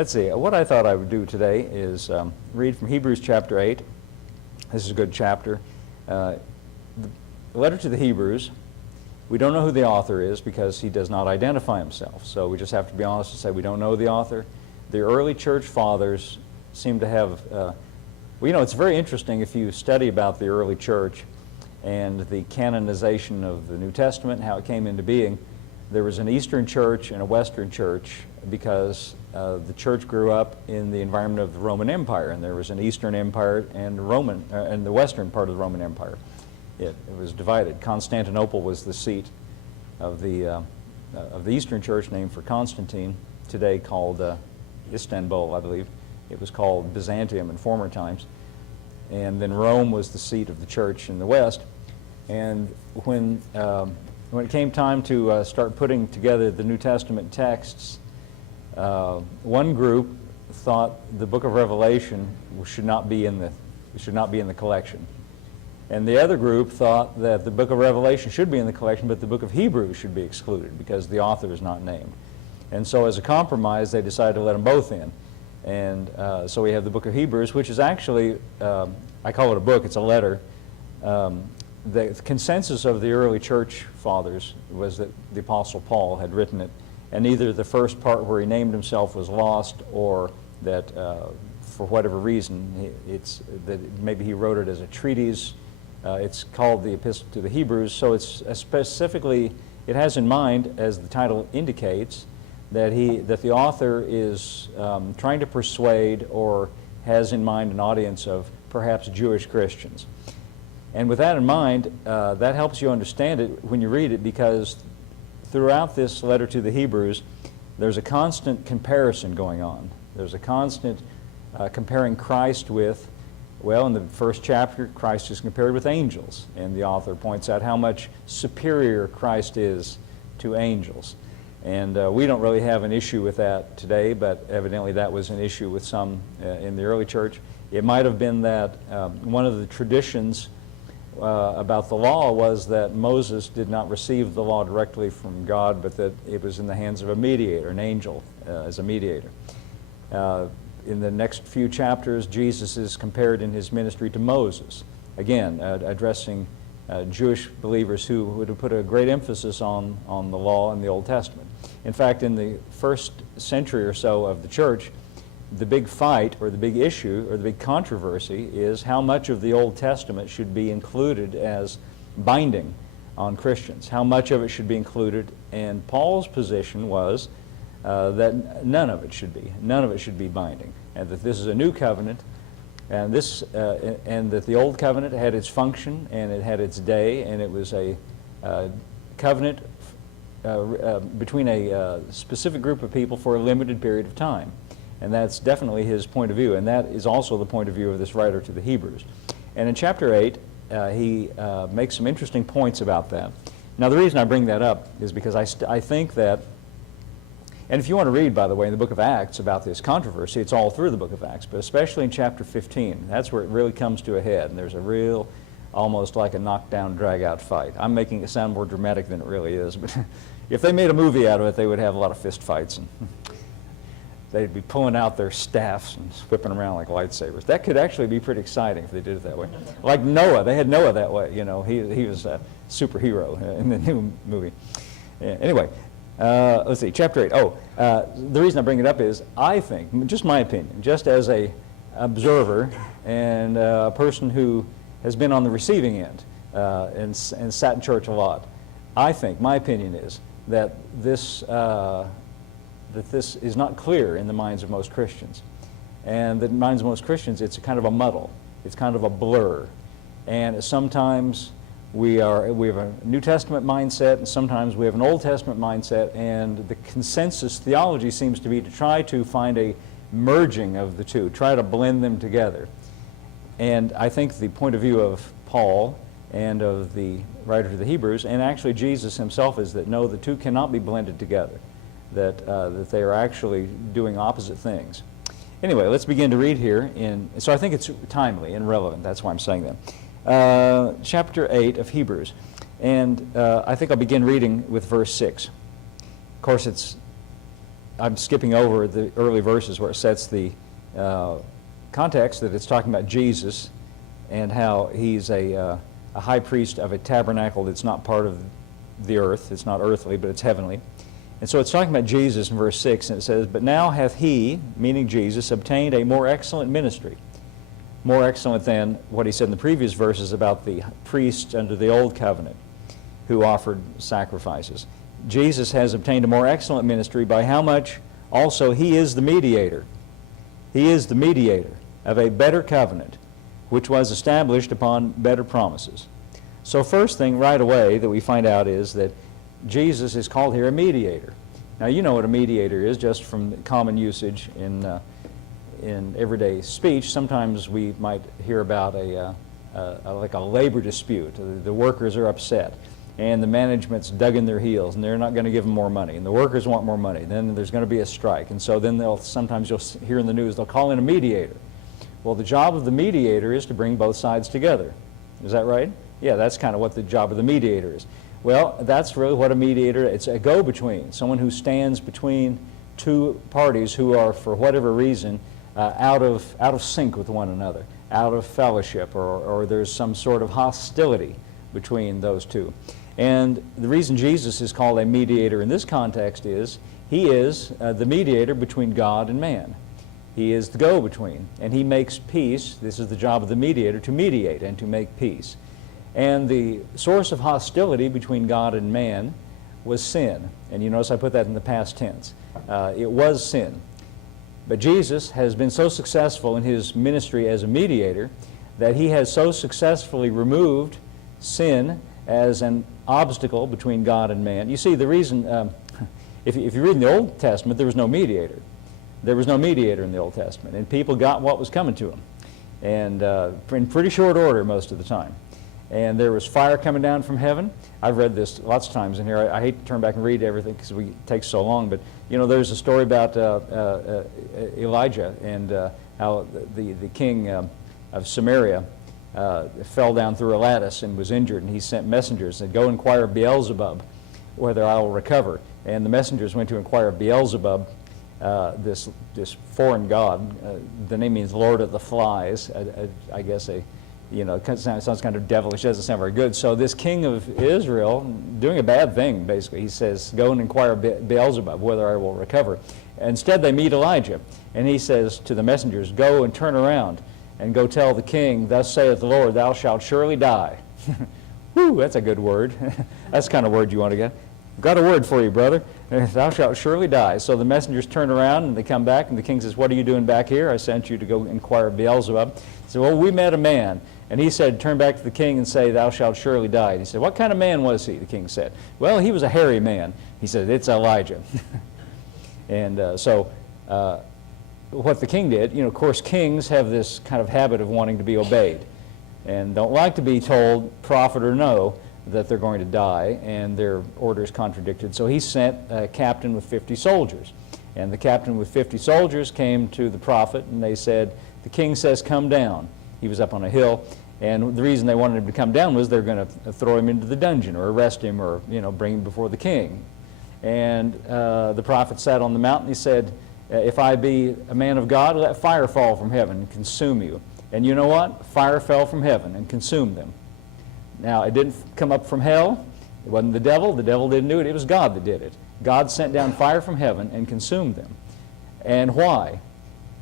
Let's see, what I thought I would do today is read from Hebrews chapter 8. This is a good chapter. The letter to the Hebrews, we don't know who the author is because he does not identify himself. So we just have to be honest and say we don't know the author. The early church fathers seem to have, well, you know, it's very interesting if you study about the early church and the canonization of the New Testament, how it came into being. There was an Eastern church and a Western church because the church grew up in the environment of the Roman Empire, and there was an Eastern Empire and the Western part of the Roman Empire. It was divided. Constantinople was the seat of the Eastern Church, named for Constantine, today called Istanbul, I believe. It was called Byzantium in former times. And then Rome was the seat of the church in the West. And when it came time to start putting together the New Testament texts, one group thought the book of Revelation should not be in the collection. And the other group thought that the book of Revelation should be in the collection, but the book of Hebrews should be excluded because the author is not named. And so as a compromise, they decided to let them both in. And so we have the book of Hebrews, which is actually, I call it a book, it's a letter. The consensus of the early church fathers was that the Apostle Paul had written it, and either the first part where he named himself was lost, or that for whatever reason, that maybe he wrote it as a treatise. It's called the Epistle to the Hebrews, so it's specifically, it has in mind, as the title indicates, that the author is trying to persuade or has in mind an audience of perhaps Jewish Christians. And with that in mind, that helps you understand it when you read it, because throughout this letter to the Hebrews, there's a constant comparison going on. There's a constant comparing Christ with, well, in the first chapter, Christ is compared with angels, and the author points out how much superior Christ is to angels. And we don't really have an issue with that today, but evidently that was an issue with some in the early church. It might have been that one of the traditions about the law was that Moses did not receive the law directly from God, but that it was in the hands of a mediator, an angel as a mediator. In the next few chapters, Jesus is compared in his ministry to Moses, again addressing Jewish believers who would have put a great emphasis on the law in the Old Testament. In fact, in the first century or so of the church, the big fight or the big issue or the big controversy is how much of the Old Testament should be included as binding on Christians, how much of it should be included, and Paul's position was that none of it should be binding, and that this is a new covenant, and and that the old covenant had its function and it had its day, and it was a covenant between a specific group of people for a limited period of time. And that's definitely his point of view, and that is also the point of view of this writer to the Hebrews. And in chapter 8, he makes some interesting points about that. Now, the reason I bring that up is because I think that, and if you want to read, by the way, in the book of Acts about this controversy, it's all through the book of Acts, but especially in chapter 15, that's where it really comes to a head, and there's a real, almost like a knockdown, drag-out fight. I'm making it sound more dramatic than it really is, but if they made a movie out of it, they would have a lot of fist fights, and they'd be pulling out their staffs and whipping around like lightsabers. That could actually be pretty exciting if they did it that way. Like Noah, they had Noah that way, you know, he was a superhero in the new movie. Yeah, anyway, let's see, chapter 8. The reason I bring it up is, I think, just my opinion, just as a observer and a person who has been on the receiving end and sat in church a lot, I think, my opinion is that this is not clear in the minds of most Christians. And in the minds of most Christians, it's a kind of a muddle. It's kind of a blur. And sometimes we have a New Testament mindset, and sometimes we have an Old Testament mindset, and the consensus theology seems to be to try to find a merging of the two, try to blend them together. And I think the point of view of Paul and of the writer to the Hebrews, and actually Jesus himself, is that no, the two cannot be blended together. That they are actually doing opposite things. Anyway, let's begin to read here. So I think it's timely and relevant. That's why I'm saying that. Chapter 8 of Hebrews. And I think I'll begin reading with verse 6. Of course, I'm skipping over the early verses where it sets the context that it's talking about Jesus and how he's a high priest of a tabernacle that's not part of the earth. It's not earthly, but it's heavenly. And so it's talking about Jesus in verse 6, and it says, "But now hath he," meaning Jesus, "obtained a more excellent ministry." More excellent than what he said in the previous verses about the priests under the old covenant who offered sacrifices. Jesus has obtained a more excellent ministry by how much also he is the mediator. He is the mediator of a better covenant, which was established upon better promises. So first thing right away that we find out is that Jesus is called here a mediator. Now you know what a mediator is just from common usage in everyday speech. Sometimes we might hear about like a labor dispute. The workers are upset and the management's dug in their heels and they're not going to give them more money and the workers want more money. Then there's going to be a strike, and so then sometimes you'll hear in the news they'll call in a mediator. Well, the job of the mediator is to bring both sides together. Is that right? Yeah, that's kind of what the job of the mediator is. Well, that's really what a mediator is. It's a go-between, someone who stands between two parties who are, for whatever reason, out of sync with one another, out of fellowship, or there's some sort of hostility between those two. And the reason Jesus is called a mediator in this context is he is the mediator between God and man. He is the go-between, and he makes peace. This is the job of the mediator, to mediate and to make peace. And the source of hostility between God and man was sin. And you notice I put that in the past tense. It was sin. But Jesus has been so successful in his ministry as a mediator that he has so successfully removed sin as an obstacle between God and man. You see, the reason, if you read in the Old Testament, there was no mediator. There was no mediator in the Old Testament, and people got what was coming to them, and in pretty short order most of the time. And there was fire coming down from heaven. I've read this lots of times in here. I hate to turn back and read everything because it takes so long, but you know, there's a story about Elijah and how the king of Samaria fell down through a lattice and was injured, and he sent messengers and said, "Go inquire of Beelzebub whether I will recover." And the messengers went to inquire of Beelzebub, this foreign god. The name means Lord of the Flies. I guess it sounds kind of devilish, doesn't sound very good. So this king of Israel, doing a bad thing, basically, he says, "Go and inquire of Beelzebub whether I will recover." Instead, they meet Elijah, and he says to the messengers, "Go and turn around and go tell the king, thus saith the Lord, thou shalt surely die." Whew, that's a good word. That's the kind of word you want to get. "Got a word for you, brother. Thou shalt surely die." So the messengers turn around and they come back, and the king says, "What are you doing back here? I sent you to go inquire of Beelzebub." He said, "Well, we met a man." And he said, "Turn back to the king and say, thou shalt surely die." And he said, "What kind of man was he?" The king said. "Well, he was a hairy man." He said, "It's Elijah." And so what the king did, of course, kings have this kind of habit of wanting to be obeyed and don't like to be told, prophet or no, that they're going to die and their orders contradicted. So he sent a captain with 50 soldiers. And the captain with 50 soldiers came to the prophet and they said, "The king says, come down." He was up on a hill, and the reason they wanted him to come down was they're going to throw him into the dungeon or arrest him or bring him before the king. And the prophet sat on the mountain. He said, "If I be a man of God, let fire fall from heaven and consume you." And you know what? Fire fell from heaven and consumed them. Now, it didn't come up from hell. It wasn't the devil. The devil didn't do it. It was God that did it. God sent down fire from heaven and consumed them. And why?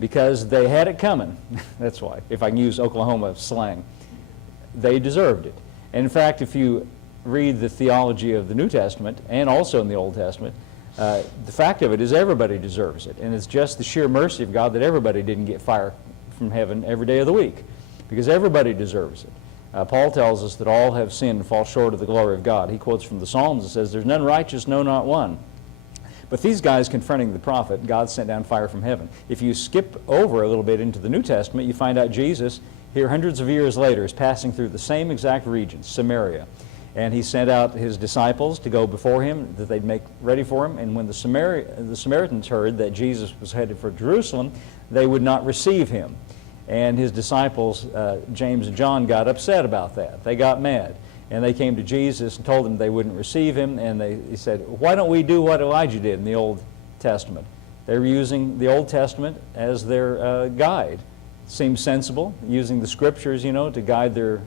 Because they had it coming. That's why, if I can use Oklahoma slang. They deserved it. In fact, if you read the theology of the New Testament and also in the Old Testament, the fact of it is everybody deserves it. And it's just the sheer mercy of God that everybody didn't get fire from heaven every day of the week, because everybody deserves it. Paul tells us that all have sinned and fall short of the glory of God. He quotes from the Psalms and says, "There's none righteous, no, not one." But these guys confronting the prophet, God sent down fire from heaven. If you skip over a little bit into the New Testament, you find out Jesus, here hundreds of years later, is passing through the same exact region, Samaria. And he sent out his disciples to go before him, that they'd make ready for him. And when the Samaritans heard that Jesus was headed for Jerusalem, they would not receive him. And his disciples, James and John, got upset about that. They got mad. And they came to Jesus and told him they wouldn't receive him. And he said, "Why don't we do what Elijah did in the Old Testament? They were using the Old Testament as their guide. Seems sensible, using the Scriptures, to guide their,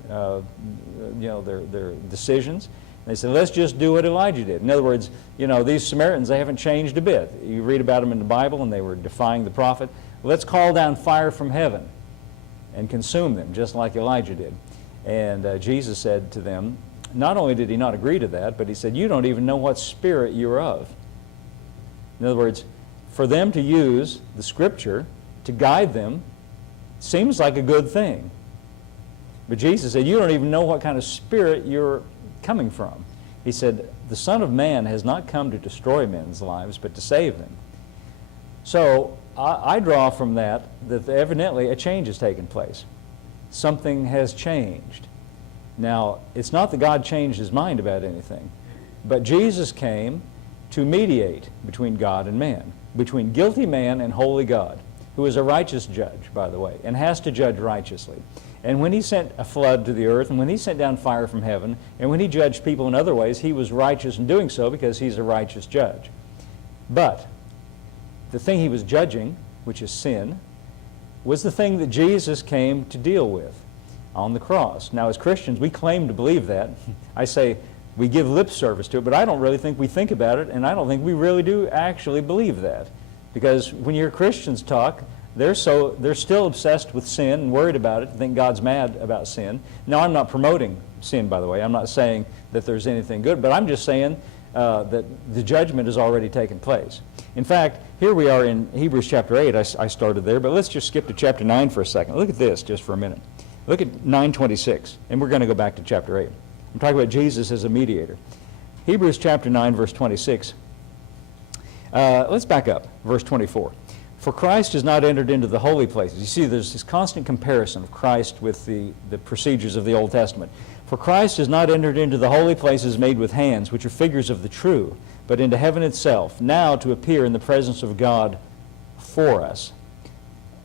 their decisions. They said, let's just do what Elijah did. In other words, these Samaritans, they haven't changed a bit. You read about them in the Bible, and they were defying the prophet. Let's call down fire from heaven and consume them, just like Elijah did. And Jesus said to them, not only did he not agree to that, but he said, you don't even know what spirit you're of. In other words, for them to use the Scripture to guide them seems like a good thing. But Jesus said, you don't even know what kind of spirit you're coming from. He said, the Son of Man has not come to destroy men's lives, but to save them. So I draw from that evidently a change has taken place. Something has changed. Now, it's not that God changed his mind about anything, but Jesus came to mediate between God and man, between guilty man and holy God, who is a righteous judge, by the way, and has to judge righteously. And when he sent a flood to the earth, and when he sent down fire from heaven, and when he judged people in other ways, he was righteous in doing so because he's a righteous judge. But the thing he was judging, which is sin, was the thing that Jesus came to deal with on the cross. Now, as Christians, we claim to believe that. I say we give lip service to it, but I don't really think we think about it, and I don't think we really do actually believe that. Because when you hear Christians talk, they're still obsessed with sin and worried about it, think God's mad about sin. Now, I'm not promoting sin, by the way. I'm not saying that there's anything good, but I'm just saying that the judgment has already taken place. In fact, here we are in Hebrews chapter 8. I started there, but let's just skip to chapter 9 for a second. Look at this just for a minute. Look at 9:26, and we're going to go back to chapter 8. I'm talking about Jesus as a mediator. Hebrews chapter 9, verse 26. Let's back up, verse 24. For Christ has not entered into the holy places. You see, there's this constant comparison of Christ with the procedures of the Old Testament. For Christ has not entered into the holy places made with hands, which are figures of the true, but into heaven itself, now to appear in the presence of God for us,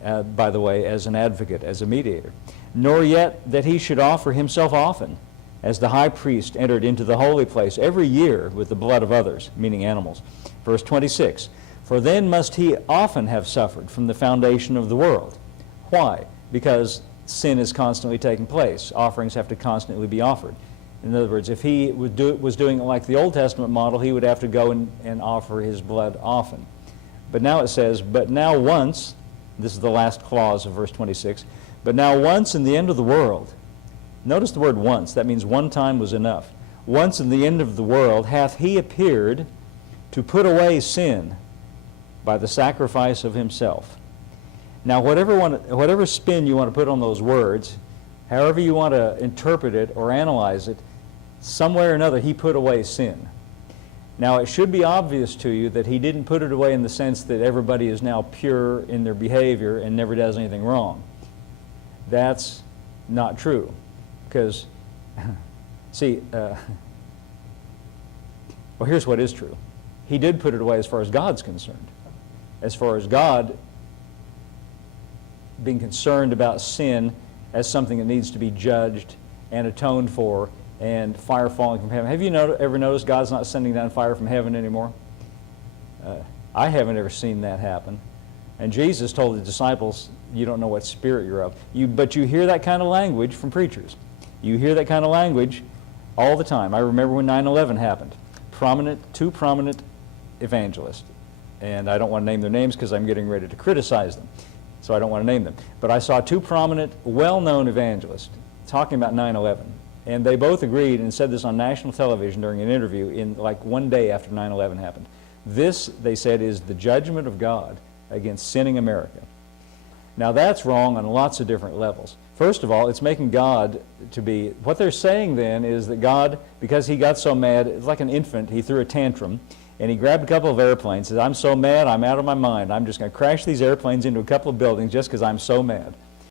by the way, as an advocate, as a mediator. Nor yet that he should offer himself often, as the high priest entered into the holy place every year with the blood of others, meaning animals. Verse 26, for then must he often have suffered from the foundation of the world. Why? Because sin is constantly taking place. Offerings have to constantly be offered. In other words, if he was doing it like the Old Testament model, he would have to go and offer his blood often. But now it says, but now once, this is the last clause of verse 26, but now once in the end of the world, notice the word once, that means one time was enough. Once in the end of the world hath he appeared to put away sin by the sacrifice of himself. Now, whatever spin you want to put on those words, however you want to interpret it or analyze it, somewhere or another he put away sin. Now, it should be obvious to you that he didn't put it away in the sense that everybody is now pure in their behavior and never does anything wrong. That's not true. Because, see, well, here's what is true. He did put it away as far as God's concerned. As far as God being concerned about sin as something that needs to be judged and atoned for and fire falling from heaven. Have you ever noticed God's not sending down fire from heaven anymore? I haven't ever seen that happen. And Jesus told the disciples, you don't know what spirit you're of. But you hear that kind of language from preachers. You hear that kind of language all the time. I remember when 9/11 happened. Two prominent evangelists. And I don't want to name their names because I'm getting ready to criticize them. So I don't want to name them. But I saw two prominent, well-known evangelists talking about 9/11. And they both agreed and said this on national television during an interview in like one day after 9/11 happened. This, they said, is the judgment of God against sinning America. Now that's wrong on lots of different levels. First of all, it's making God to be, what they're saying then is that God, because he got so mad, it's like an infant, he threw a tantrum, and he grabbed a couple of airplanes, said, I'm so mad, I'm out of my mind. I'm just going to crash these airplanes into a couple of buildings just because I'm so mad.